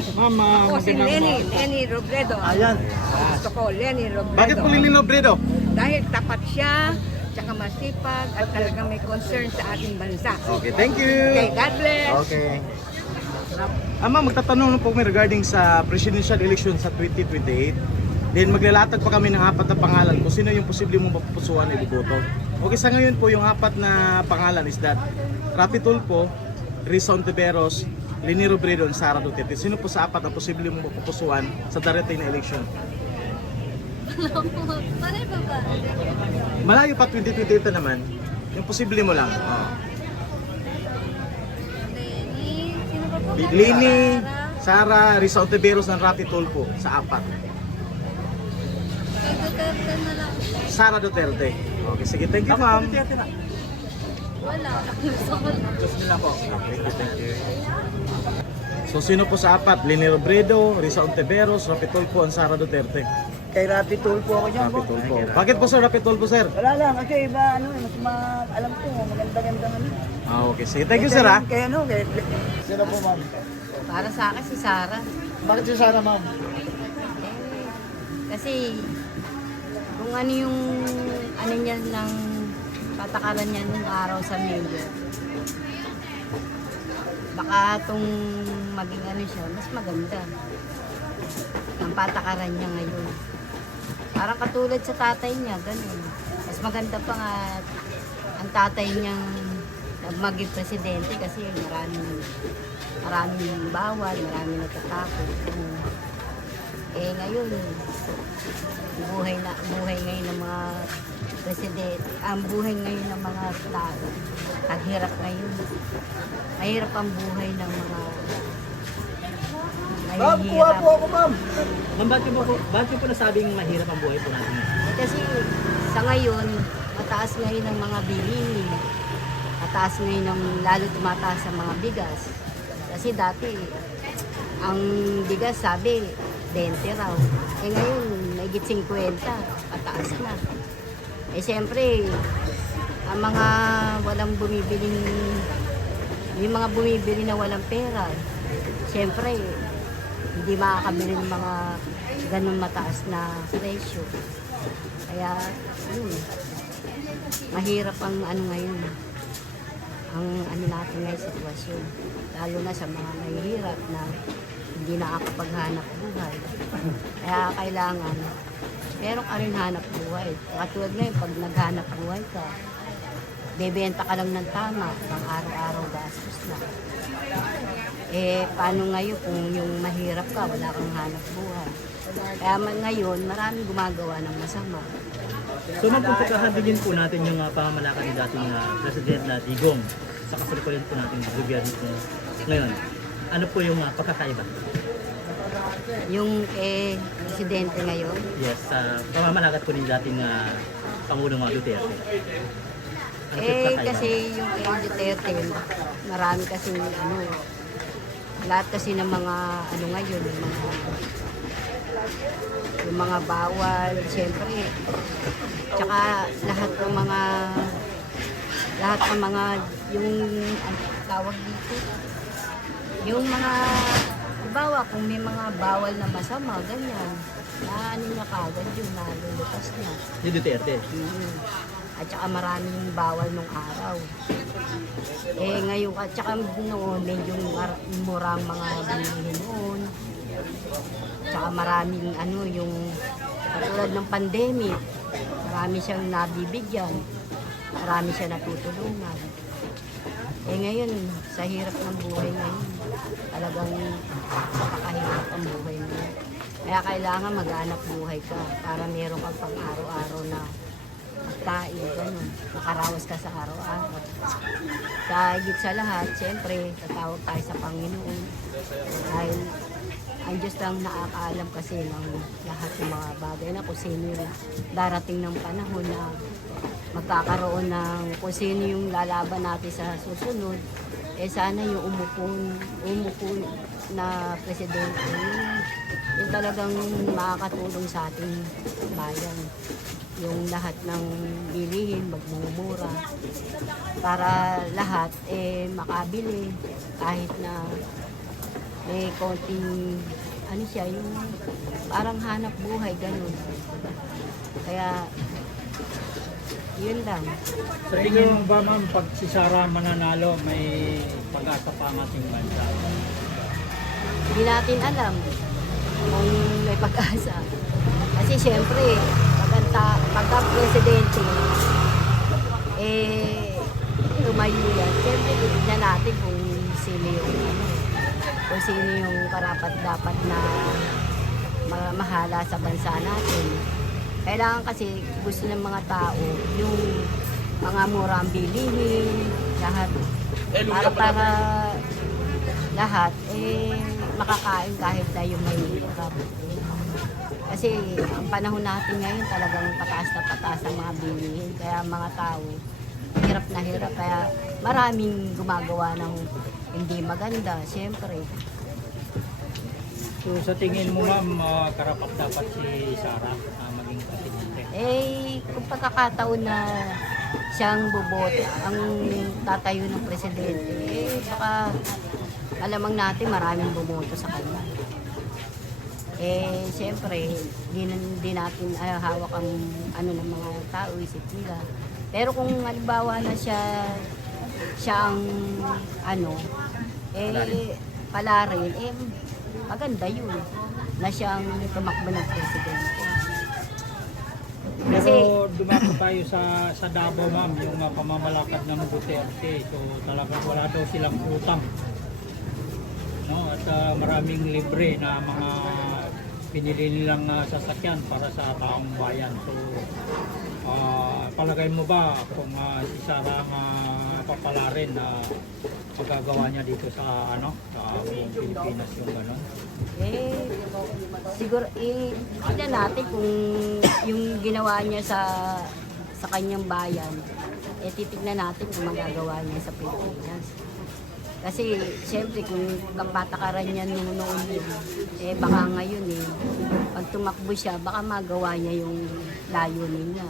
Ma'am, Ako si Lenny Robredo. Ayan. Gusto ko, Lenny Robredo. Bakit po Lenny Robredo? Dahil tapat siya, tsaka masipag, at talagang may concern sa ating bansa. Okay, thank you. Okay, God bless. Okay. Ma'am, magtatanong lang po kami regarding sa presidential election sa 2028. Then maglalatag pa kami ng apat na pangalan kung sino yung posible mong mapupusuan na iboboto. Okay, sa ngayon po yung apat na pangalan is that Rapi Tulfo, Risa Ontiveros, Lenny Robredo, and Sara Duterte. Sino po sa apat ang posible mong mapupusuan sa darating na election? Paano ba ba? Malayo pa 2028 na naman. Yung posible mo lang. Oh. Lenny? Sino ba po? Lenny, Sara, Risa Ontiveros, and Rapi Tulfo sa apat. Kay Duterte na lang. Sara Duterte. Okay, sige. Thank you, ma'am. Wala. Gusto ko lang. Thank you. So, sino po sa apat? Lenny Robredo, Risa Ontiveros, Rapi Tulfo, and Sara Duterte. Kay Rapi Tulfo ako dyan, Rapi po. Tulfo. Bakit po, sir? Rapi Tulfo, sir? Wala lang, kasi iba, alam ko, maganda-gandang ano. Okay. Sige. Thank you, sir, ha? Kaya sino po, ma'am? Para sa akin si Sara. Bakit si Sara, ma'am? Kasi kung ano yung ano niya ng patakaran niya nung araw sa mayor. Baka itong maging ano siya, mas maganda. Ang patakaran niya ngayon. Parang katulad sa tatay niya, ganun. Mas maganda pa nga ang tatay niyang maging presidente kasi maraming bawal, maraming natatakot. Ngayon, buhay ngayon ng mga presidente, ang buhay ngayon ng mga tao, ang hirap ngayon. Mahirap ang buhay ng mga Ma'am, kuha po ako, ma'am. Ma'am, bakit po nasabing mahirap ang buhay po natin? Kasi sa ngayon, mataas ngayon ang mga bilihin. Mataas ngayon ang lalo tumataas ang mga bigas. Kasi dati, ang bigas sabi, 20 raw. Ngayon, mahigit 50, pataas na. Siyempre, ang mga walang bumibiling, yung mga bumibili na walang pera, siyempre, hindi makakabili ng mga ganun mataas na presyo. Kaya, mahirap ang ano ngayon, ang ano natin ngayon sitwasyon. Lalo na sa mga mahihirap na hindi nakakapaghanap buhay. Kaya kailangan, meron ka rin hanap buhay. Katulad ngayon, pag naghanap buhay ka, bebenta ka lang ng tama, pang araw-araw gastos na. Paano ngayon kung yung mahirap ka, wala kang hanap buhay? Kaya ngayon, maraming gumagawa ng masama. So ma'am, kung pagkahandilin po natin yung pamamalakad ni dating President na Digong sa kasalukuyan po natin ng gobyerno po ngayon, ano po yung pagkakaiba? Yung presidente ngayon, Yes, pamamalakad po ni dating Pangulong Duterte. Ano po yung pagkakaiba? kasi yung kay Duterte, marami kasi ano, lahat kasi ng mga ano ngayon, yung mga bawal, siyempre, tsaka lahat ng mga yung ano, tawag dito, yung mga bawa kung may mga bawal na masama, ganyan, na ano na kagad yun, nalulutas na. Ni Duterte. At saka maraming bawal nung araw. Ngayon, at saka noon, medyo murang mga bilihin noon. Tsaka maraming ano, yung katulad ng pandemic, marami siyang nabibigyan, marami siya natutulungan. Ngayon, sa hirap ng buhay ngayon, talagang nakakahirap ang buhay ngayon. Kaya kailangan maghanap buhay ka para meron kang pang-araw-araw na pagkain, gano'n. Makarawas ka sa araw-araw. Sa higit sa lahat, siyempre, tatawag tayo sa Panginoon. Dahil ang Diyos lang nakakaalam kasi ng lahat ng mga bagay na kung sino yung darating ng panahon na magkakaroon ng kung sino yung lalaban natin sa susunod. Sana yung umupo na presidente, yung talagang makakatulong sa ating bayan. Yung lahat ng bilihin, magmumura para lahat makabili kahit na konting, ano siya, yung parang hanap buhay, ganun. Kaya, yun lang. Sa tingin mo ba ma'am, pag si Sara mananalo, may pag-asa pa ang ating bansa? Hindi natin alam kung may pag-asa. Kasi syempre, pagka presidente, tumayo yan. Syempre, titignan natin kung sino yung karapat-dapat na mahala sa bansa natin. Kailangan kasi gusto ng mga tao yung mga murang bilihin, lahat. Para lahat, makakain kahit tayo may hirap. Kasi ang panahon natin ngayon talagang pataas na pataas ang mga bilihin. Kaya mga tao, hirap na hirap. Kaya maraming gumagawa ng hindi maganda, siyempre. So sa tingin mo ma'am, karapat dapat si Sara maging presidente? Kung pagkakataon na siyang boboto, ang tatayo ng presidente, baka alamang natin maraming bumoto sa kanya. Siyempre, di natin hawak ang ano ng mga tao, isip nila. Pero kung halimbawa na siya ang pala rin, maganda yun na siyang tumakbo ng presidente. Pero dumako tayo sa Davao ma'am, yung pamamalakad ng Duterte. So talagang wala daw silang utang. No? At maraming libre na mga pinili nilang sasakyan para sa taong bayan. So palagay mo ba kung si Sara papalarin na magagawa niya dito sa sa buong Pilipinas yung gano'n? Siguro tignan natin kung yung ginawa niya sa kanyang bayan, titignan natin kung magagawa niya sa Pilipinas. Kasi siyempre kung kapatakaran niya noon yun, baka ngayon pag tumakbo siya, baka magawa niya yung layunin niya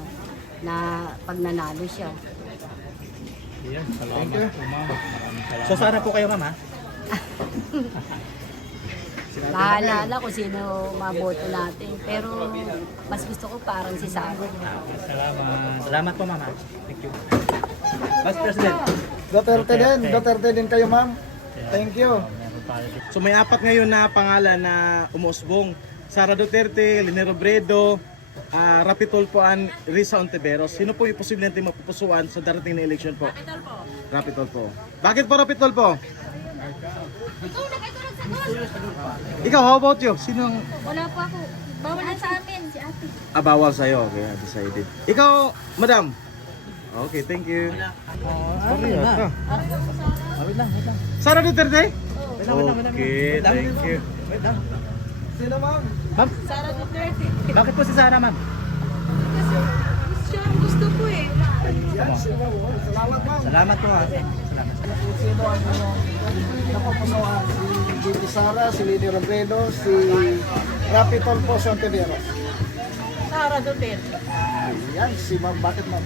na pag nanalo siya. Yan, salamat po ma'am. Maraming salamat. So sana po kayo ma'am ha? Bahala kung sino maboto natin. Pero mas gusto ko parang si Sara. Salamat. Salamat po ma'am ha? Thank you. Vice President. Duterte din kayo ma'am. Thank you. Meron tayo dito. So may apat ngayon na pangalan na umusbong. Sara Duterte, Leni Robredo, Rapi Tulfoan, Risa Ontiveros. Sino po yung posible natin mapupusuan sa darating na election po? Rapi Tulfo. Bakit po Rapi Tulfo? Ikaw, how about you? Sino ang... Wala po ako. Bawal na sa amin, si ate. Bawal sa'yo. Okay, decided. Ikaw, madam? Okay, thank you. Wait lang. Sara Duterte? Wait lang. Okay, thank you. Wait lang. Sino ma'am? Ma'am? Sara Duterte. Bakit po si Sara ma'am? Siya ang gusto ko Salamat ma'am. Salamat po ha. Salamat. Sino ang napupusuan? Si Giti Sara, si Leni Robredo, si Rapi Tulfo, si Ontiveros. Sara Duterte. Yan, si ma'am. Bakit ma'am?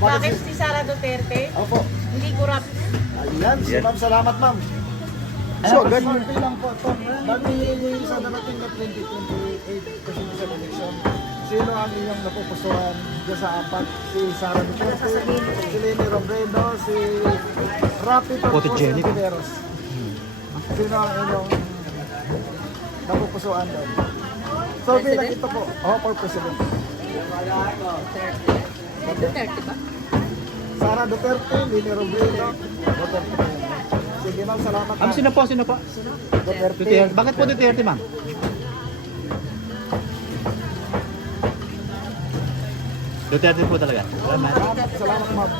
Bakit si Sara Duterte? Opo. Hindi kurap. Ayan, si ma'am. Salamat ma'am. So, ganun lang po ito. Bago yung sa darating na 2028 presidential election, sino ang inyong napupusuan dyan sa apat? Si Sara Duterte, si Leni Robredo, si Rapi Tulfo, si Ontiveros. Sino ang inyong napupusuan doon? So, bilang ito po, for president. Duterte ba? Sara Duterte, Leni Robredo, Duterte. Sige ma'am, salamat Ma'am, sino po? Duterte. Duterte. Bakit po Duterte ma'am? Duterte po talaga. Salamat. Salamat ma'am.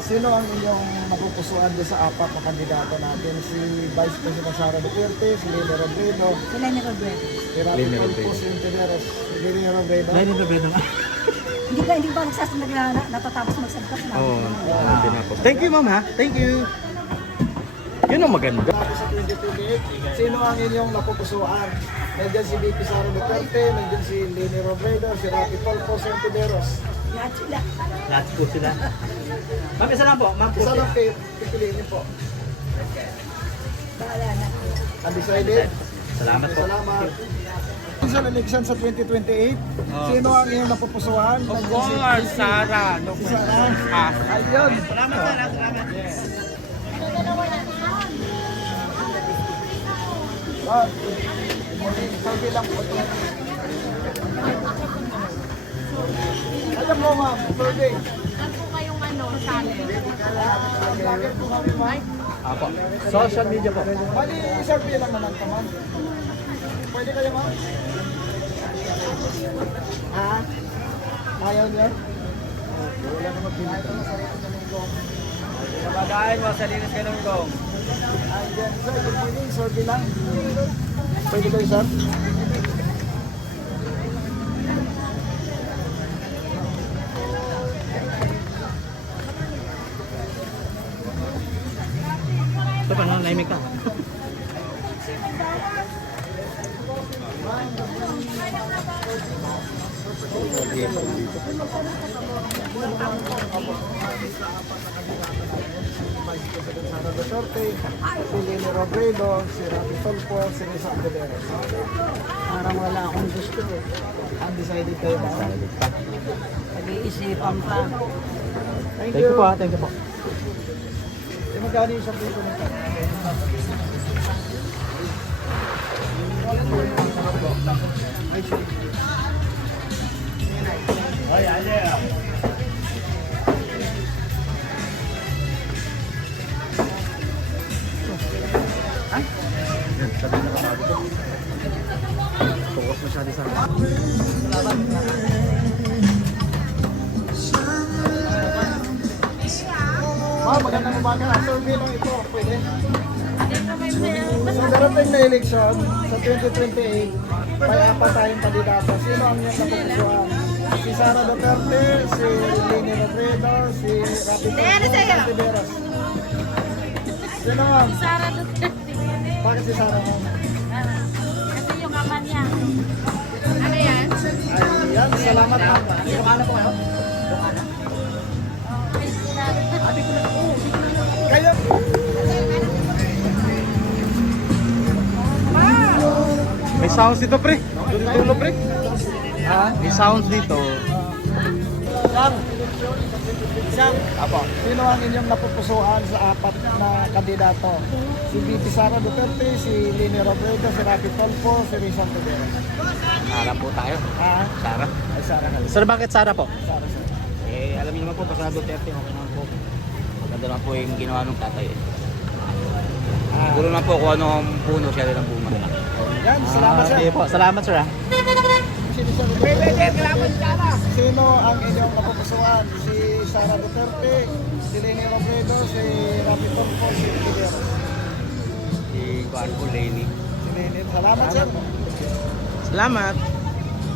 Sino ang inyong napupusuan din sa apat na kandidato natin? Si Vice President Sara Duterte, si Leni Robredo, Sila ni Roberto. si Rapi Tulfo, si Ontiveros, si Leni Robredo. Leni Robredo. Hindi ba nagsasalag na natatapos magsalita sila? Thank you ma'am ha. Thank you. Yun ang maganda. Sa 2028, sino ang inyong napupusuan? Nandiyan si VP Sara Duterte, nandiyan si Leni Robredo, si Rapi Tulfo, si Ontiveros. Lahat po sila. Ma'am, isa lang po. Ma'am, Isa lang kayo, pipiliin niyo po. Undecided? Salamat po. Salamat. Sa election sa 2028, sino ang inyong napupusuan? Of course, Sara. Si Sara. Ayun. Salamat sir. Salamat. Sabi lang po ito. Alam mo ma'am, survey. Saan po kayong channel? Vlogger po kami ma'am. Apo. Social media po. Bali, survey lang naman ka ma'am. Pwede kayo ma'am? Ha? Ayaw niya? Wala naman pinito. Sabagain mo, salinas ka ng gong. Ayan, sir, good morning, survey lang. Pwede kayo sir? Ito pa, nanahimik ka. Sara Duterte, si Leni Robredo, si Rapi Tulfo, si Risa Ontiveros. Parang wala akong gusto eh. Undecided kayo ba? Pag-iisipan pa. Thank Thank you you. po. Thank you po. Magkano yung isang piso nito? Sabi na kapag ito. Focus masyado sa akin. Ma'am, magandang umaga. Survey lang ito. Pwede. Sa darating na eleksyon sa 2028, may apat tayong kandidato. Sino ang iyong napupusuan? Si Sara Duterte, si Leni Robredo, si Rapi Tulfo, si Ontiveros. Sino ma'am? Sara Duterte. Bakit si Sara ma'am? Kasi yung ama niya. Ano yan? Ayan, salamat ma'am. Ano po kayo? Kayo, May sounds dito, pre. Dulo, pre. May sounds dito. sino ang inyong napupusuan sa apat na kandidato? Si VP Sara Duterte, si Leni Robredo, si Rapi Tulfo, si Risa Ontiveros. Sara po tayo. Ha? Sara. Ay, Sara ka. Sir, bakit Sara po? Sara, sir. Alam niyo naman po, basta Duterte, okay naman po. Maganda naman po yung ginawa ng tatay. Siguro naman po kung ano ang puno, siya rin ang bumala. Yan, salamat sir. Sige po, salamat sir. Sino ang inyong napupusuan? Si Sara Duterte, si Leni Robredo, si Rapi Tulfo, si Ontiveros. Si Juan po, Lenny. Si Leni. Salamat sir. Salamat.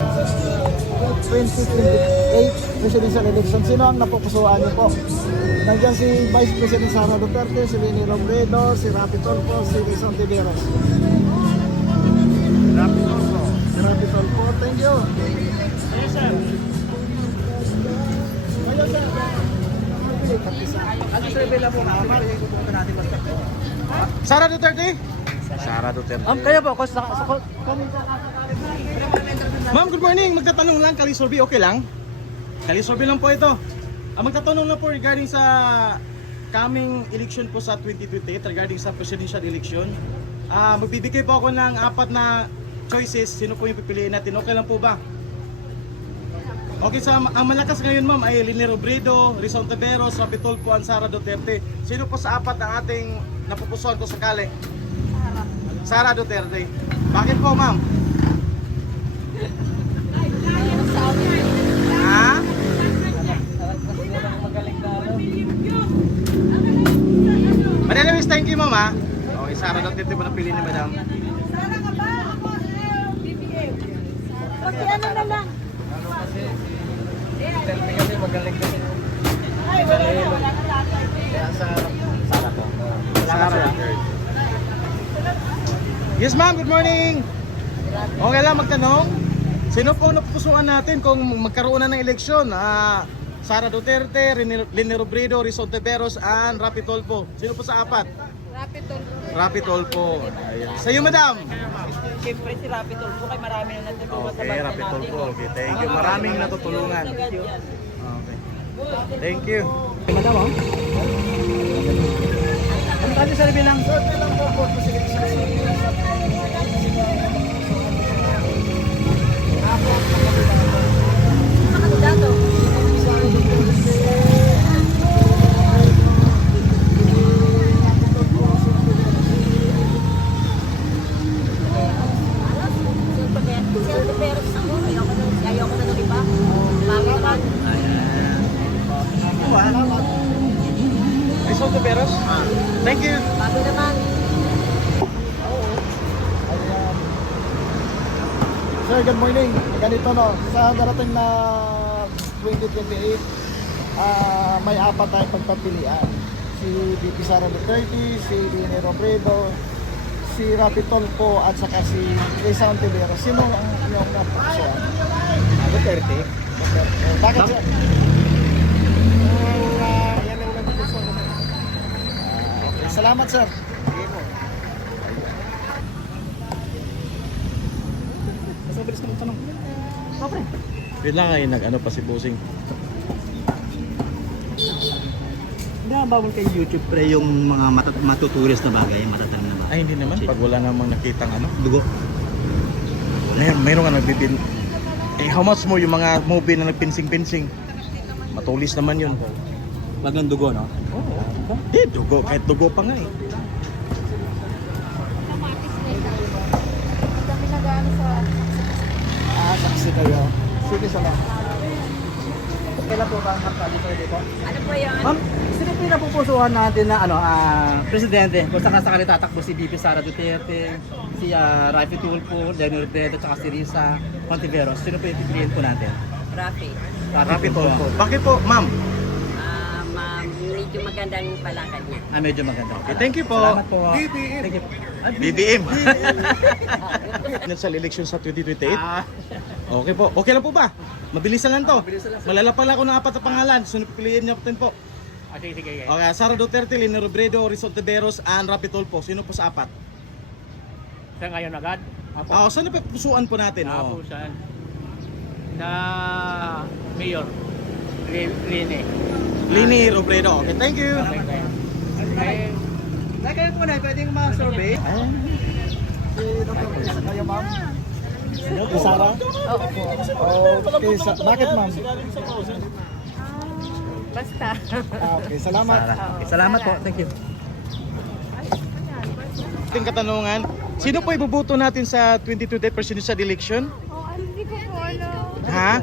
2028 presidential election, sino ang napupusuan niyo po? Nandiyan si Vice President Sara Duterte, si Leni Robredo, si Rapi Tulfo, si Risa Ontiveros. Rapi Tulfo. Si Rapi Tulfo, thank you. Yes, sir. Kayo, sir. Ano survey lang po natin? Pupunta natin basta. Sara Duterte? Sara Duterte. Kayo po, sa Ma'am, good morning. Magtatanong lang, Kalisorby, okay lang? Kalisorby lang po ito. Magtatanong lang po regarding sa coming election po sa 2028, regarding sa presidential election. Magbibigay po ako ng apat na choices. Sino po yung pipiliin natin? Okay lang po ba? Okay, ang malakas ngayon ma'am ay Leni Robredo, Risa Ontiveros, Rapi Tulfo, and Sara Duterte. Sino po sa apat ang ating napupusuan ko sakali? Sara Duterte. Bakit po ma'am? Ha? But anyways, thank you ma'am ha. Okay, Sara Duterte po napili ni madam. Pati ano na lang. Sara po. Sara. Yes ma'am, good morning. Okay lang magtanong. Sino po napupusuan natin kung magkaroon na ng eleksyon? Sara Duterte, Leni Robredo, Rizal Ontiveros, and Rapi Tulfo. Sino po sa apat? Rapi Tulfo. Ayan. Sa iyo madam. Siyempre si Rapi Tulfo kay marami na natutulungan sa Okay, bansa Rapi natin. Tulfo. Okay, thank you. Maraming natutulungan. Okay. Thank you. Madam, oh. Ano tayo sa bilang? Ayoko na ng iba. Bakit naman? Rizal Ontiveros? Thank you. Bago naman. Sir, good morning. Ganito no, sa darating na 2028, may apat tayong pagpapilian. Si VP Sara Duterte, si Leni Robredo, si Rapi Tulfo at saka si Rizal Ontiveros. Sino ang inyong napupusuan? Duterte. Bakit siya? Yan ang napupusuan naman. Okay, salamat sir. Yun lang ay nag-ano pa si Busing. Hindi na bawal kay YouTube pre yung mga matuturis na bagay, matatanong na bagay. Ay hindi naman, pag wala namang nakitang ano. Dugo. Mayroon nga nagbibin. How much more yung mga movie na nagpinsing-pinsing? Matulis naman yun. Wag ng dugo, no? Di, dugo. Kahit dugo pa nga eh. Saksi kayo. Sige salamat. Kailan po ba ang kampanya dito? Ano po yan? Ma'am, sino po yung napupusuan natin na presidente? Kung sakasakali tatakbo si VP Sara Duterte, si Rapi Tulfo, Leni Robredo, at si Rizal Ontiveros. Sino po yung pipiliin po natin? Rafi. Rapi Tulfo. Bakit po, ma'am? Medyo magandang palakad niya. Medyo maganda. Okay, thank you po. Salamat po. Thank you. BBM. Sa election sa 2028? Okay po. Okay lang po ba? Mabilisan lang to. Malala pala ako ng apat na pangalan. So, piliin niyo po. Okay, sige. Okay, Sara Duterte, Leni Robredo, Rizal Ontiveros, and Rapi Tulfo. Sino po sa apat? Sa ngayon agad? Saan na pusuan po natin? Oh. Saan? Na Mayor. Lene. Leni Robredo. Okay, thank you. Okay. Kaya po na, pwedeng ma-survey. Kayo ma'am? Si Sara? Okay, bakit ma'am? Basta. Okay, salamat. Okay, salamat po. Thank you. Ating katanungan, sino po ibubuto natin sa 2028 presidential election? Hindi ko po alam. Ha?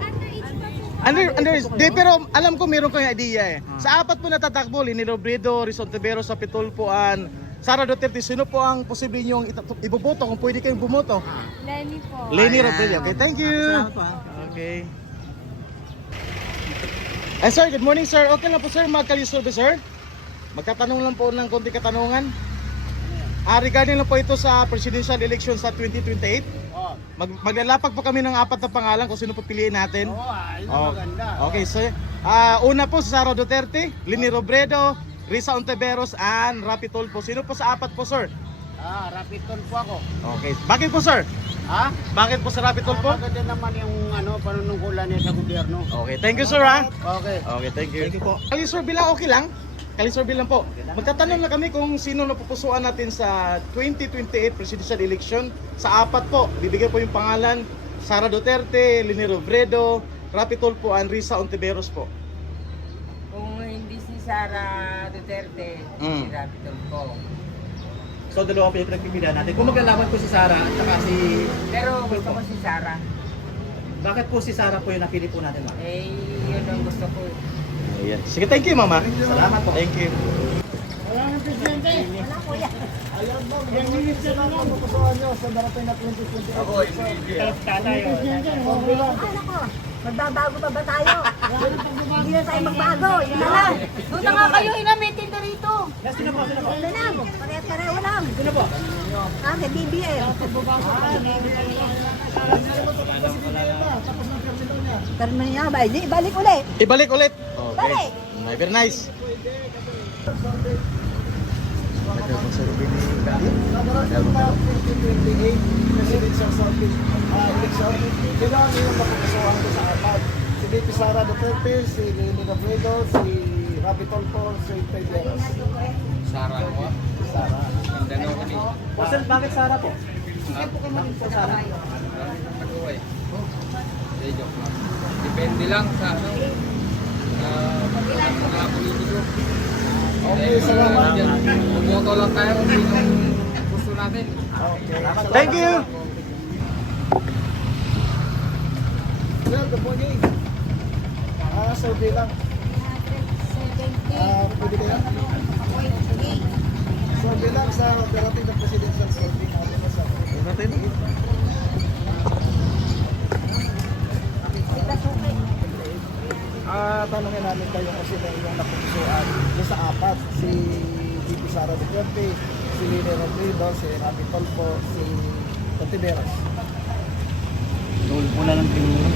Pero alam ko meron kayong idea eh. Sa apat po natatakbo, Leni Robredo, Rizal Ontiveros, Rapi Tulfo, and Sara Duterte, sino po ang posible niyong iboboto kung pwede kayong bumoto? Lenny po. Leni Robredo. Okay, thank you. Salamat po. Okay. Sir, good morning sir. Okay lang po sir, magkalisurvey sir. Magkatanong lang po ng konti katanungan. Regarding lang po ito sa presidential election sa 2028. Maglalapag po kami ng apat na pangalan kung sino po piliin natin. Okay, so una po si Sara Duterte, Leni Robredo, Rizal Ontiveros, and Rapi Tulfo. Sino po sa apat po sir? Rapi Tulfo ako. Okay, bakit po sir? Ha? Bakit po sa Rapi Tulfo? Maganda naman yung panunungkulan niya sa gobyerno. Okay, thank you sir ha. Okay. Okay, thank you. Thank you po. Kalisurvey lang, okay lang? Kalisurvey lang po. Magtatanong lang kami kung sino napupusuan natin sa 2028 presidential election. Sa apat po, bibigyan po yung pangalan, Sara Duterte, Leni Robredo, Rapi Tulfo, and Rizal Ontiveros po. Kung hindi si Sara Duterte, si Rapi Tulfo. So, dalawa po yung pinagpipilian natin. Kung maglalaban po si Sara at saka si... Pero gusto ko si Sara. Bakit po si Sara po yung napili po natin, ma'am? Yun ang gusto ko. Ayan. Sige, thank you mama. Salamat po. Thank you. Yan yung sila ang mapupusuan nyo sa darating na 2028. Magbabago pa ba tayo? Hindi na tayo magbago. Yun na lang. Doon na nga kayo inamitin na rito. Sino po? Wala lang. Pare-pareho lang. Sino po? Kay BBM. Termin niya ba? Balik ulit. Ibalik ulit. Okay. Balik. Very nice. Sa 2028 presidential election, sino ang iyong mapupusuan ko sa apat? Si VP Sara Duterte, si Leni Robredo, si Rapi Tulfo, si Tiberos. Sara. Sir, bakit Sara po? Depende lang sa ano, mga politiko. Okay, salamat. Bumoto lang tayo kung sino gusto natin. Thank you. Sir, good morning. Survey lang. Pwede kaya? Survey lang sa darating na presidential survey. Tanungin namin kayo kung sino yung napupusuan doon sa apat. Si VP Sara Duterte, si Leni Robredo, si Rapi Tulfo, si Tiberos. Tulpo na lang siguro.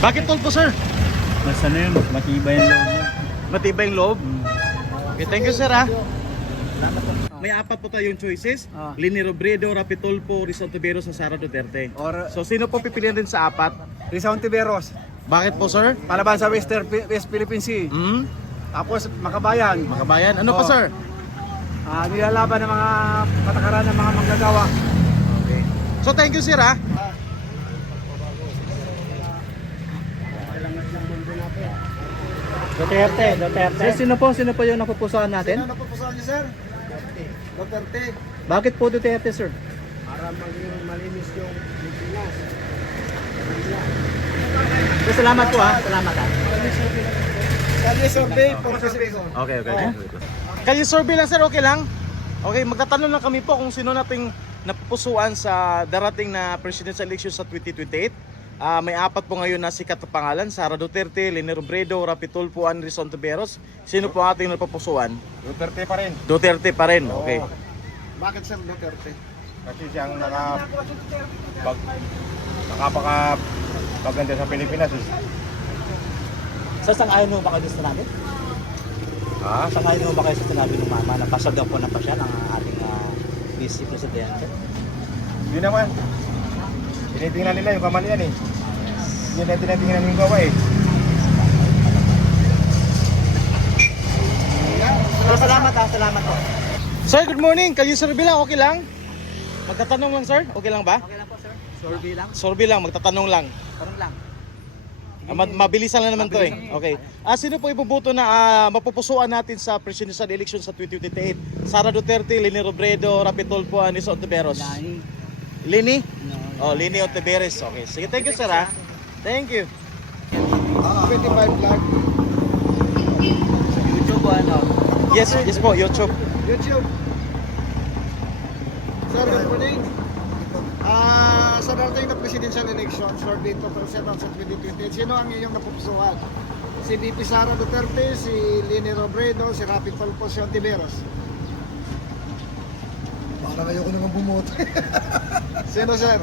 Bakit Tulfo, sir? Mas ano yun, mas matibay yung loob niya. Matibay yung loob. Okay, thank you, sir, ha. May apat po tayong choices. Leni Robredo, Rapi Tulfo, Rizal Tiberos, sa Sara Duterte. So, sino po pipiliin din sa apat? Rizal Tiberos, Bakit po, sir? palaban sa West Philippine Sea. Hmm? Tapos Makabayan, Makabayan. Ano pa, sir? nilalaban ng mga patakaran ng mga manggagawa. Okay. So, thank you, sir, ha. Duterte. Sir, sino po yung napupusuan natin? Sino napupusuan niyo, sir? Duterte. Bakit po Duterte, sir? Para maging malinis yung Pilipinas. Sir, salamat po ha. Salamat ha. Kali survey, for Okay. Kayo survey lang, sir, okay lang? Okay, magtatanong lang kami po kung sino nating napupusuan sa darating na presidential election sa 2028. May apat po ngayon na sikat na pangalan, Sara Duterte, Leni Robredo, Rapi Tulfo, and Rizal Tiberos. Sino po ang ating napupusuan? Duterte pa rin. Duterte pa rin, okay. Bakit sir Duterte? Kasi siyang nakapaganda sa Pilipinas. Sir, sang-ayon mo ba kayo sa sinabi? Ha? Sang-ayon mo ba kayo sa sinabi ng mama na pasag daw po na pa siya ng ating vice presidente? Hindi naman. Tinitingnan nila yung kamalian eh. Hindi na tinitingnan yung gawa eh. Sir, salamat ha. Salamat po. Sir, good morning. Kayo survey lang, okay lang? Magtatanong lang, sir? Okay lang ba? Okay lang po, sir. Survey lang. Survey lang, magtatanong lang. Tanong lang. Mabilisan lang naman to eh. Okay. Sino po ibubuto na mapupusuan natin sa presidential election sa 2028? Sara Duterte, Leni Robredo, Rapi Tulfo, and Rizal Tiberos. Leni? Oh, Leni Tiberos. Okay. Sige, thank you, sir, ha. Thank you. 25 vlog. YouTube ano? Yes po, YouTube. YouTube. Sir, good morning. Sa darating na presidential election, survey to sa 2028, sino ang iyong napupusuan? Si VP Sara Duterte, si Leni Robredo, si Rapi Tulfo, si Tiberos. Parang ayoko naman bumoto. Sino, sir?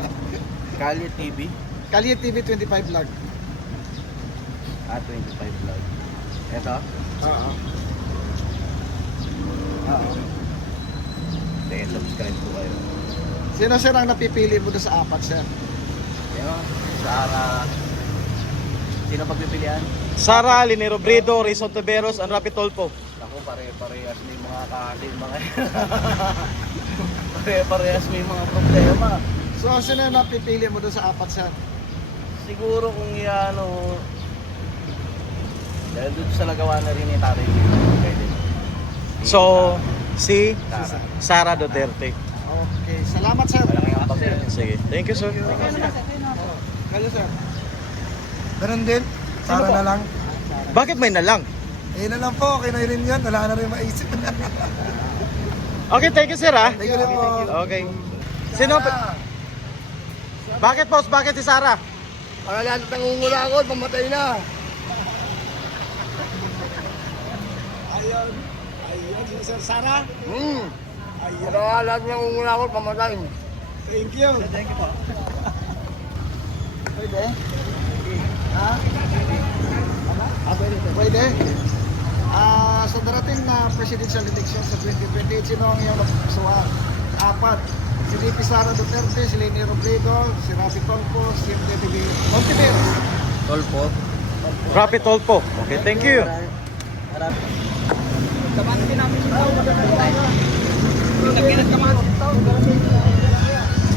Kalye TV. Kalye TV 25 vlog. 25 vlog. Ito? Oo. Sige, subscribe po kayo. Sino, sir, ang napipili mo doon sa apat, sir? Sara. Sino pagpipilian? Sara, Leni Robredo, Rizal Tiberos, and Rapi Tulfo. Ako pare-parehas may mga kahalin mga pare-parehas may mga problema. So, sino ang napipili mo doon sa apat, sir? Siguro kung ano dahil doon sa nagawa na rin ni tatay pwede. So, si Sara Duterte. Okay, salamat, sir. Sige. Thank you, sir. Kayo, sir? Ganun din. Sara na lang. Bakit may nalang? Eh na lang po, okay na rin yan. Wala na rin maisip. Okay, thank you, sir, ha. Thank you rin po. Okay. Sino? Bakit, boss? Bakit si Sara? Para lahat nangungula ako, mamatay na. Ayun, si Sir Sara. Ayun. Pero lahat ng ungunakot, pamatayin. Thank you. Thank you po. Pwede? Ha? Pwede? Sa darating na presidential election sa 2028, sino ang iyong napupusuan? 4. Si VP Sara Duterte, si Leni Robredo, si Rafi Tulfo, si Montiveros. Rapid Tolpo. Okay, thank you.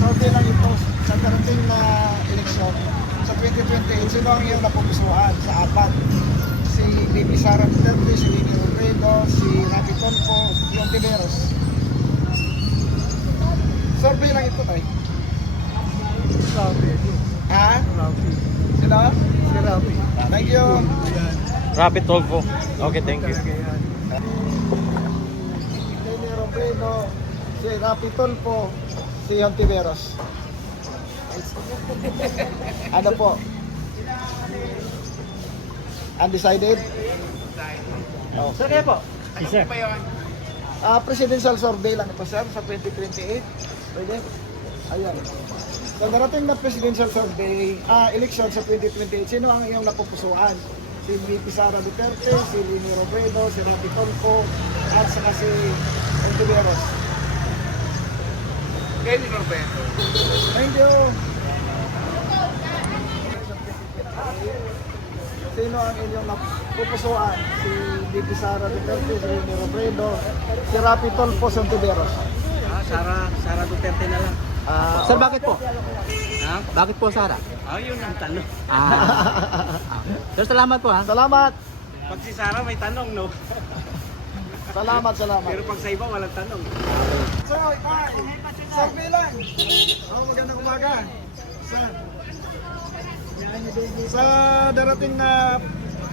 Okay lang ito sa darating na eleksyon sa 2028, sino ang iyong napupusuan sa 4? Si VP Sara Duterte, si Leni Robredo, si Rafi Tulfo, si Montiveros. Survey lang ito tayo. Ha? Sino? Si Rafi. Thank you. Rapid Tolpo. Okay, thank you. Leni Robredo, si Rafi Tulfo, si Hontiveros. Ano po? Undecided? Oh. Sir, kaya po. Si Sir. Presidential survey lang ito, sir, sa 2028. Pwede? Ayan. Sa darating na presidential survey, election sa 2028, sino ang iyong napupusuan? Si VP Sara Duterte, si Leni Robredo, si Rafi Tulfo, at saka si Hontiveros. Leni Robredo. Thank you. Sino ang inyong napupusuan? Si VP Sara Duterte, si Leni Robredo, si Rafi Tulfo, si Hontiveros. Sara Duterte na lang. Sir, bakit po? Ha? Bakit po, Sara? Yun ang tanong. Sir, salamat po ha. Salamat. Pag si Sarah may tanong, no? Salamat. pag sa iba, walang tanong. So, survey lang. Magandang umaga. Sa darating na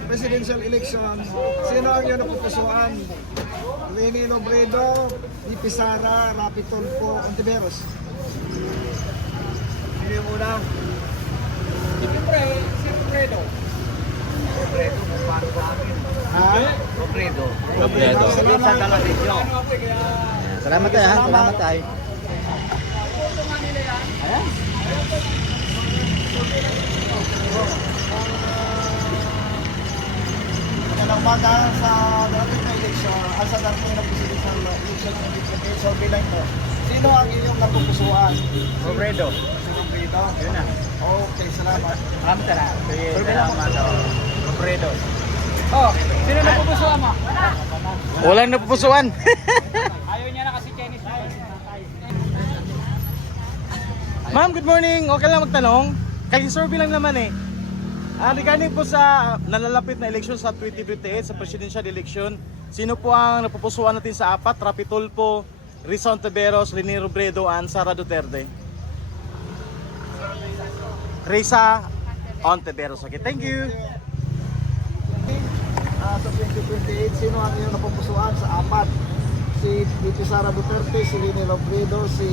presidential election, sino ang iyong napupusuan? Leni Robredo, VP Sara, Rafi Tulfo, Hontiveros. Sino yung una? Siyempre, si Robredo. Robredo, paano sa akin? Ha? Robredo. Salamat. Salamat tayo ha. Salamat tayo. Magandang umaga sa darating na eleksyon, sa darating na presidential election ng 2028, survey lang ito. Sino ang inyong napupusuan? Robredo. Si Robredo? Yun na. Okay, salamat. Salamat tayo. Robredo. Oh, sino na pupusuan mo? Walang napupusuan. Ayaw niya na kasi Chinese na yun. Ma'am, good morning. Okay lang magtanong. Kasi survey lang naman eh. Regarding po sa nalalapit na eleksyon sa 2028, sa presidential election, sino po ang napupusuan natin sa 4? Rafi Tulfo, Risa Hontiveros, Leni Robredo, and Sara Duterte. Risa Hontiveros. Okay, thank you. Sa 2028, sino ang inyong napupusuan sa 4? Si VP Sara Duterte, si Leni Robredo, si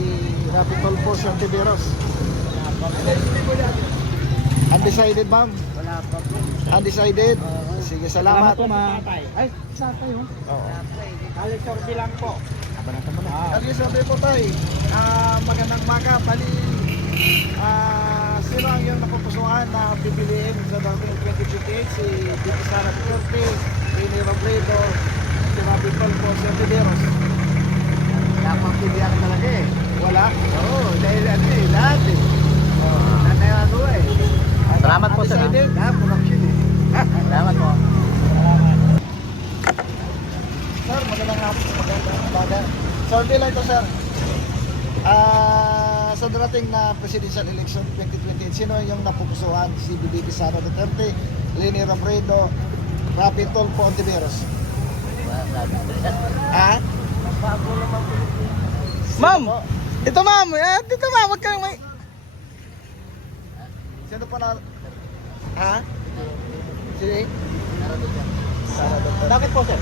Rafi Tulfo, si Hontiveros. Undecided, ma'am? Wala pa po. Undecided? Sige, salamat. Ay, sa tayo. Oo. Alex Orbi lang po. Kali sabi po tayo, magandang umaga, bali, sino ang iyong napupusuan na pipiliin sa darating 2028? Si VP Sara Duterte, Leni Robredo, si Rafi Tulfo, si Hontiveros. Wala pang pilihan talaga eh. Wala? Oo, dahil lahat eh. Nanayado eh. Salamat po, sir. Undecided? Production eh. Salamat po. Sir, magandang hapon, magandang umaga. Survey lang ito, sir. Sa darating na presidential election 2028, sino yung napupusuan? Si VP Sara Duterte, Leni Robredo, Rafi Tulfo, Hontiveros. Ha? Ma'am, ito ma'am. Dito ma'am, wag kang may... Sino pa na... Ha? Si? Sara Duterte. Bakit po, sir?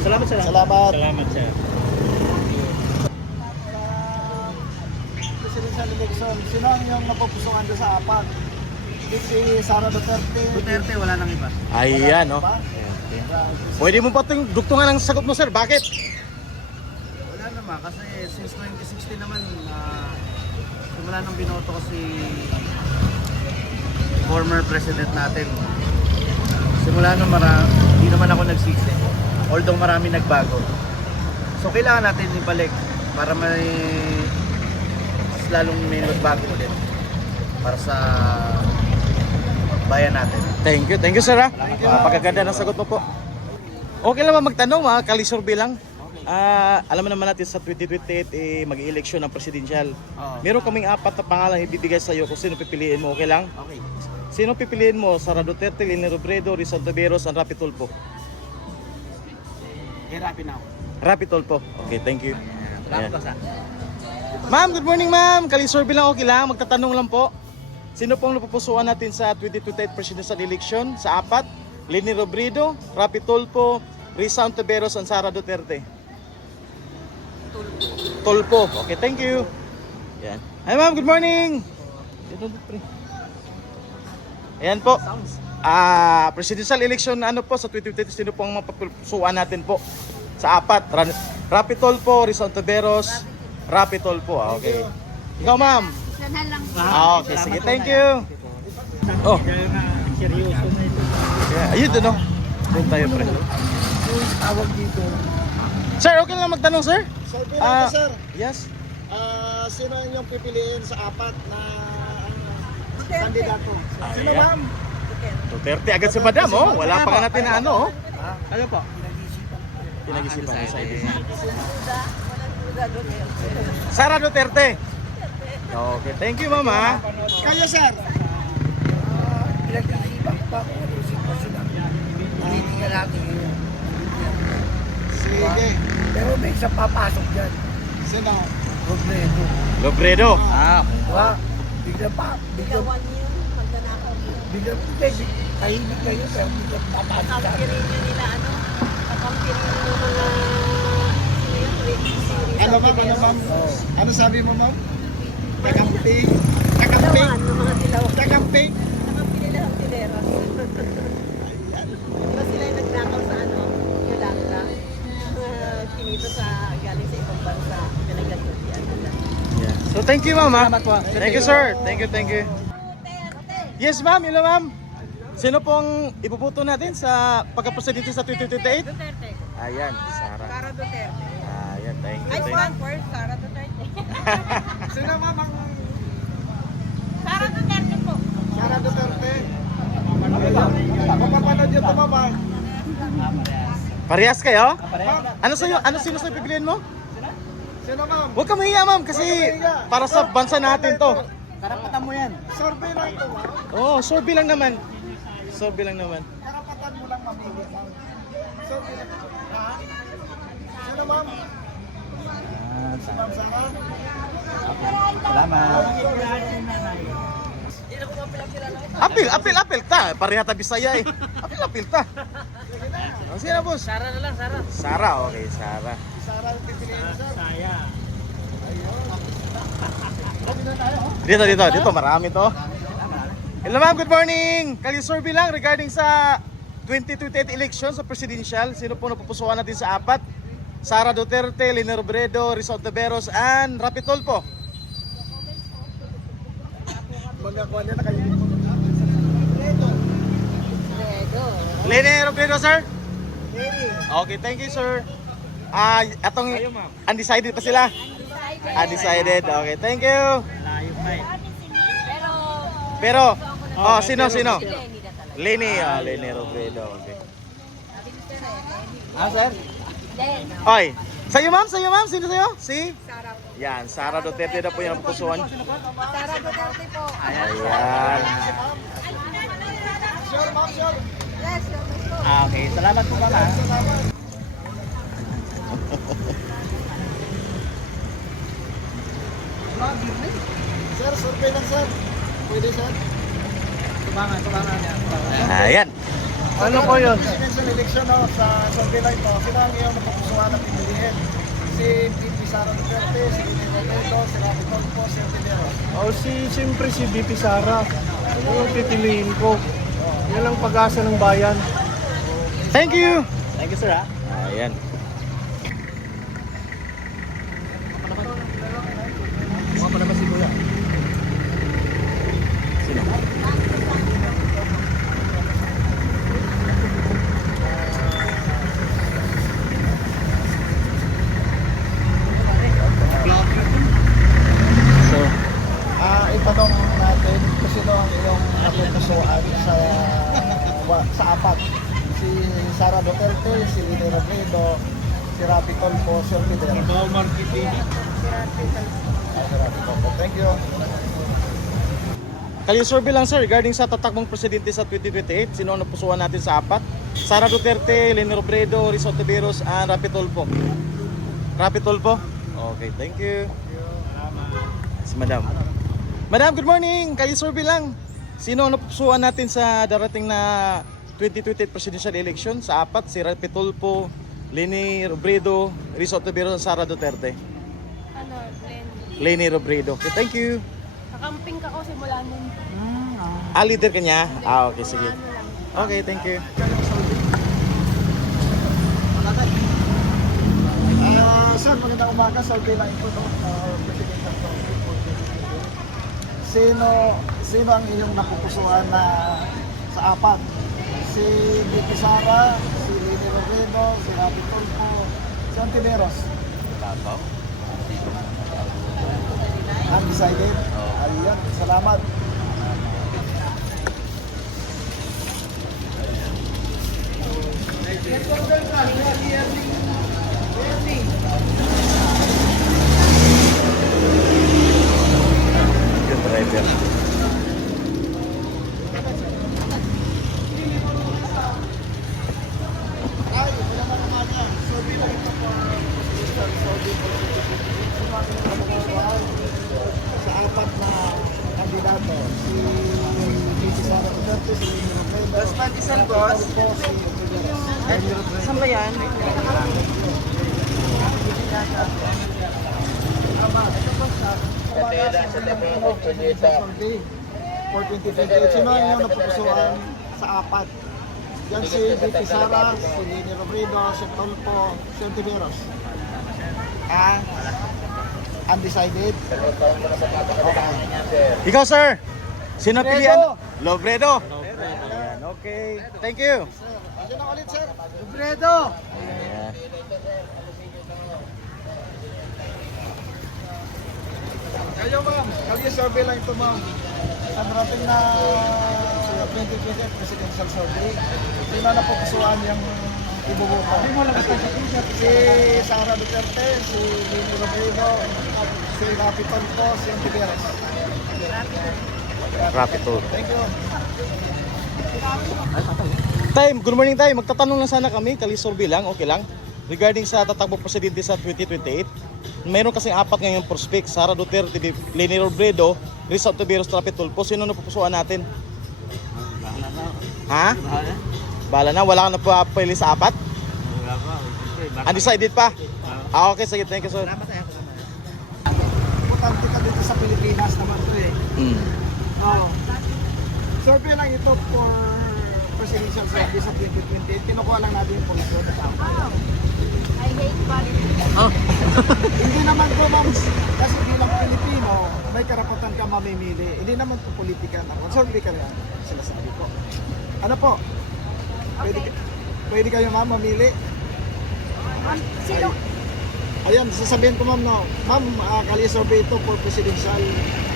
Salamat, sir. Salamat. Salamat, sir. presidential election, sino ang iyong napupusuan doon sa apat? Si Sara Duterte. Duterte, wala nang iba. Ayan, no? Pwede mo pa itong dugtungan ang sagot mo, sir. Bakit? Wala naman, kasi since 2016 naman, simula nang binoto ko si former president natin. Simula nung hindi naman ako nagsisi. Although marami nagbago. So kailangan natin ibalik para lalong may nagbago ulit para sa bayan natin. Thank you, sir, ha? Pagkaganda ng sagot mo po. Okay lang ba magtanong, mga kalisurvey lang? Alam mo naman natin sa 2028 mag-i-election ng presidential. Meron kaming 4 na pangalan ibibigay sa iyo kung sino pipiliin mo, okay lang? Okay. Sino pipiliin mo? Sara Duterte, Leni Robredo, Rizal Taveros, and Rapi Tulfo? Hirapi na ako. Rapi Tulfo. Okay, thank you. Salamat Ayan. po sa. Ma'am, good morning ma'am. Kalisurvey lang, okay lang. Magtatanong lang po. Sino pong napupusuan natin sa 2028 presidential election? Sa 4, Leni Robredo, Rapi Tulfo, Rizal Taveros, and Sara Duterte? Tulfo. Okay, thank you. Yan. Hi ma'am, good morning. Ayan po. Presidential election ano po sa 2020, sino pong mapupusuan natin po? Sa 4, Rapi Tulfo, Rizal Taveros, Rapi Tulfo. Okay. Ikaw ma'am? Okay, sige. Thank you. Oh. Seryoso na ito. Yeah, ayun doon, no? Doon tayo, pre. Tawag dito. Sir, okay lang magtanong, sir? Sir, pero sir, Yes. sino ang iyong pipiliin sa apat na kandidato? Sino Ayan. ma'am? Duterte agad si madam, oh. Wala pa nga natin na ano, oh. Ano po? Pinag-isipan niya sa ibig. Sara Duterte. Okay, thank you, mama. Kayo sir? Sige. Pero may isang papasok dyan. Sino? Robredo. Lobredo. Diba? Bigla, tahimik kayo, pero bigla papasok sa akin. Ano ma'am? Ano ma'am? Ano sabi mo ma'am? Kakamping? Kakamping? Kakamping? Sila yung nagnakaw sa ano, Yolanda. Kinito sa galing sa ibang bansa. Pinagagutian nila. Yeah. So, thank you, mama. Salamat po. Thank you, sir. Thank you. Yes, ma'am. Hello, ma'am. Sino pong ibubuto natin sa pagka-presidente sa 2028? Duterte. Ayan, Sara. Sara Duterte. Ayan, thank you. I Thank you. stand for Sara Duterte. Sino ma'am ang Sara Duterte po. Sara Duterte? Mapapanood nyo ito ma'am ah. Parehas kayo? Ma'am, Ano sino sa pipiliin mo? sino ma'am? Huwag ka mahiya, ma'am, kasi para sa bansa natin to. Karapatan mo yan. Survey lang ito ma'am. Oo, survey lang naman. Survey lang naman. Karapatan mo lang mamili ma'am. Survey lang. Ha? Sino ma'am? Si ma'am Sara? Salamat. Apil ta. Pareha ta Bisaya eh. Apil ta. O, sino, boss? Sara na lang, Sara. Sara, okay, Sara. Si Sara ang pipiliin mo sir. Saya. Dito, marami to. Hello ma'am, good morning. Kali-survey lang regarding sa 2028 election sa presidential. Sino po napupusuan natin sa 4? Sara Duterte, Leni Robredo, Rizal Taveros, and Rapi Tulfo. Magkakuha nila kayo. Leni Robredo, sir? Okay, thank you, sir. Atong undecided pa sila? Undecided. Okay, thank you. Layo pa eh. Pero, sino? Leni Robredo. Okay. Sir? Oy, sa'yo ma'am? Sino sa'yo? Si? Sara. Yan, Sara Duterte na po yung napupusuan. Sara Duterte po. Ayan. Sure ma'am, sure. Yes, Okay, salamat po mama. Sir, survey lang sir. Pwede sir? Tumangan niya. Ayan. Ano po yun? Presidential election no, sa survey lang ito. Sino ang iyong napupusuan na pipiliin? Si VP Sara Duterte, si Lini Robredo, si Rafi Tulfo, si Ontiveros. Siyempre si BP Sara. Yung pipiliin ko. Yan ang pag-asa ng bayan. Thank you! Thank you, sir, ha? Ayan. Mga pa naman si Kuya. Sino? So, Itanong natin kung sino ang iyong napupusuan sa apat. Si Sara Duterte, si Lini Robredo, si Rafi Tulfo, si Ontiveros. Trabaho marketing. Si Rafi Tulfo. Thank you. Kalye survey lang sir, regarding sa tatakbong presidente sa 2028, sino ang napusuan natin sa apat? Sara Duterte, Leni Robredo, Rizal Ontiveros, and Rafi Tulfo. Rafi Tulfo? Okay, thank you. Si Madam. Madam, good morning! Kalye survey lang. Sino ang napusuan natin sa darating na 2028 presidential election? Sa apat, si Rafi Tulfo, Leni Robredo, Rizal Ontiveros, and Sara Duterte. Leni Robredo. Okay, thank you. Kakamping ka ko simula nun. Leader ka niya? Okay, sige. Okay, thank you. Sir, magandang umaga. Survey lang ito, no? Presidential survey for 2028. Sino ang iyong napupusuan na sa apat? Si BP Sara, si Lini Robredo, si Rafi Tulfo, si Ontiveros. Undecided? Ayun, salamat. Good driver. Ay, wala na naman yan. Survey lang ito po. Presidential survey for 2028. Sino ang iyong napupusuan sa apat na kandidato? Si BP Sara Duterte, si Lini Robredo, si Rafi Tulfo, si Ontiveros. Saan ba yan? For 2028, sino ang iyong napupusuan sa apat? Yan si BP Sara, si Lini Robredo, si Tulfo, si Ontiveros. Undecided? Okay. Ikaw, sir. Sino pilihan? Robredo. Ayan, okay. Thank you. Ano na ulit, sir? Robredo. Ayan. Kayo, ma'am. Kalye survey lang ito, ma'am. Sa darating na 2028 presidential survey, sino na pupusuan yung ibubuko? Si Sara Duterte, si Lini Robredo, si Rafi Tulfo, si Ontiveros. Rafi Tulfo. Thank you. Time, good morning tayo. Magtatanong lang sana kami, kalisorbe lang, okay lang. Regarding sa tatakbo presidente sa 2028. Mayroon kasing apat ngayong prospect. Sara Duterte, Leni Robredo, Rizal Ontiveros, Rafi Tulfo. Sino na pupusuan natin? Ha? Bala na, wala ka na papili sa apat? Undecided pa? Okay, sige, thank you sir. Importante ka dito sa Pilipinas naman ito eh. Oo. Survey lang ito for presidential survey sa 2028. Kinukuha lang natin yung polisyon. I hate politics. Hindi naman po, ma'am, kasi bilang Pilipino, may karapatan ka mamimili. Hindi naman po politika na. Survey ka lang, sila sabi ko. Ano po? Pwede kayo, ma'am, mamili? Sino? Ayan, sasabihin ko, ma'am, no. Ma'am, Kalye survey ito for presidential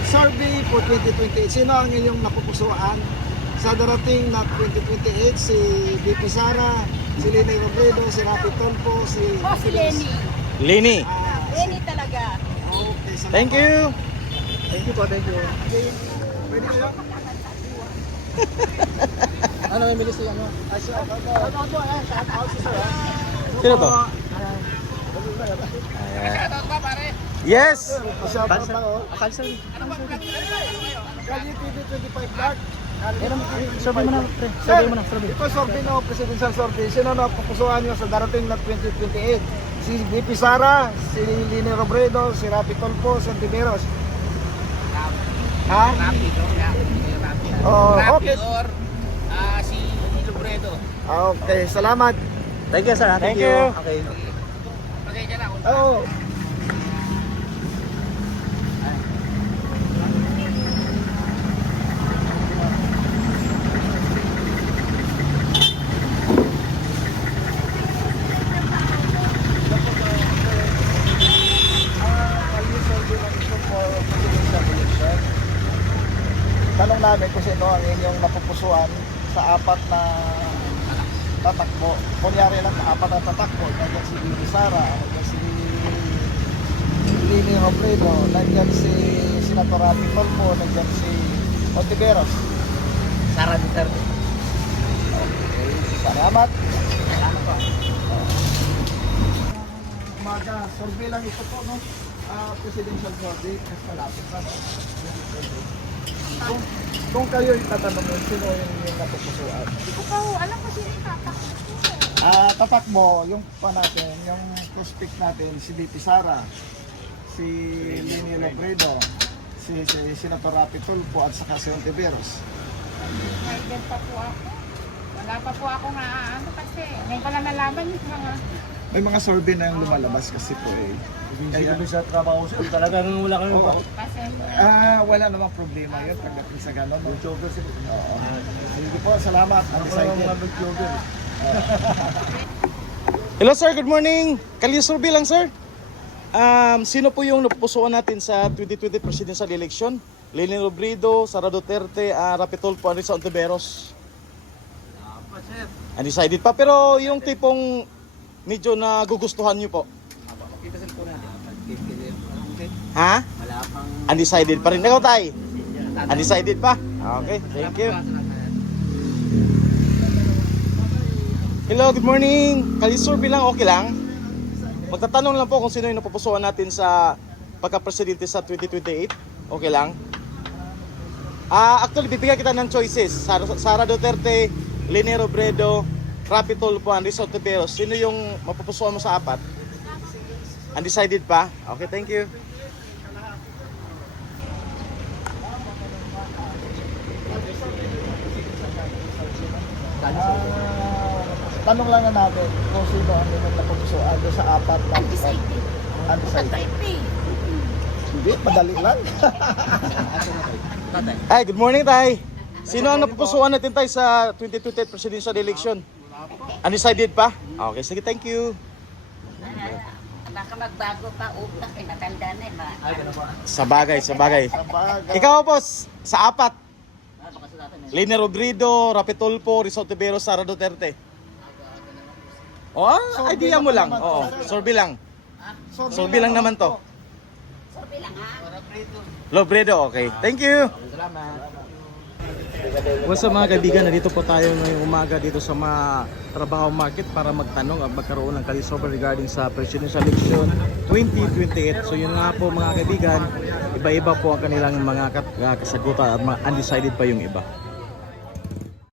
survey for 2028. Sino ang inyong napupusuan sa darating na 2028? Si BP Sara, si Lini Robredo, si Rafi Tulfo, si... Si Lenny. Leni. Lenny talaga. Okay, salamat. Thank you. Thank you po, thank you. Okay, pwede kayo? Ano may bilis ano? Shout out si sir. Sino to? Yes. Shout out lang oh. Kalye TV 25 vlog. Survey mo na, pre. Sir, Survey mo na, survey. ito survey no, presidential survey. Sino na pupusuan nyo sa darating na 2028? Si VP Sara, si Lini Robredo, si Rapi Tulfo, si Antiveros. Ha? Oh, okay. Si Lubredo. Okay, salamat. Thank you, sir. Thank you. Okay. Oh. Tanong namin kung sino ang inyong napupusuan sa apat na tatakbo. Kunyari lang, apat na tatakbo. Nandiyan si Bibi Sara, nandiyan si Lini Robredo, nandiyan si Senator Rapi Tulfo, nandiyan si Ontiveros. Sara Duterte. Okay, salamat. Umaga, survey lang ito po, no? Presidential survey, mas malapit pa. Kung kayo itatanong yun, sino yung napupusuan? Hindi ko pa alam kung sino yung tatakbo. Tatakbo, yung pa natin, yung prospect natin, si VP Sara, si Lini Robredo, si Senator Rapi Tulfo at saka si Ontiveros. Ngayon pa po ako. Wala pa po ako nga ano kasi. Ngayon ko lang nalaman yung mga... May mga survey na yung lumalabas kasi po eh. Kaya, sa trabaho, sir. Talagang wala kang Oo. Kasi Wala namang problema yun pagdating sa gano'n. YouTuber sila. Oo. Sige po, salamat. Undecided. Hello sir, good morning. Kalisurvey lang sir. Sino po yung napupusuan natin sa 2020 presidential election? Leni Robredo, Sara Duterte, Rapi Tulfo, Risa Ontiveros. Undecided pa, pero yung tipong medyo nagugustuhan nyo po. Ha? Undecided pa rin. Ikaw tay? Undecided pa? Okay, thank you. Hello, good morning. Kalisurvey lang, okay lang? Magtatanong lang po kung sino yung napupusuan natin sa pagka-presidente sa 2028. Okay lang? Actually, bibigyan kita ng choices. Sara Duterte, Leni Robredo, Rapi Tulfo, Risa Ontiveros. Sino yung mapupusuan mo sa apat? Undecided pa? Okay, thank you. Tanong lang na namin kung sino ang inyong napupusuan doon sa apat na undecided. Hindi, madali lang. Ay, good morning, tay. Sino ang napupusuan natin, tay, sa 2028 presidential election? Undecided pa? Okay, sige, thank you. Baka magbago pa utak, matanda na Sa bagay, sa bagay. Sabagay. Ikaw, boss, sa apat. Leni Robredo, Rapi Tulfo, Risa Ontiveros, Sara Duterte. Idea mo lang. Oo, survey lang. Survey lang naman to. Sorbe lang ha. Robredo, okay. Thank you. What's up mga kaibigan, nandito po tayo ngayong umaga dito sa Trabaho Market para magtanong at magkaroon ng kalisober regarding sa presidential election 2028. So yun nga po mga kaibigan, iba-iba po ang kanilang mga kasagutan at undecided pa yung iba.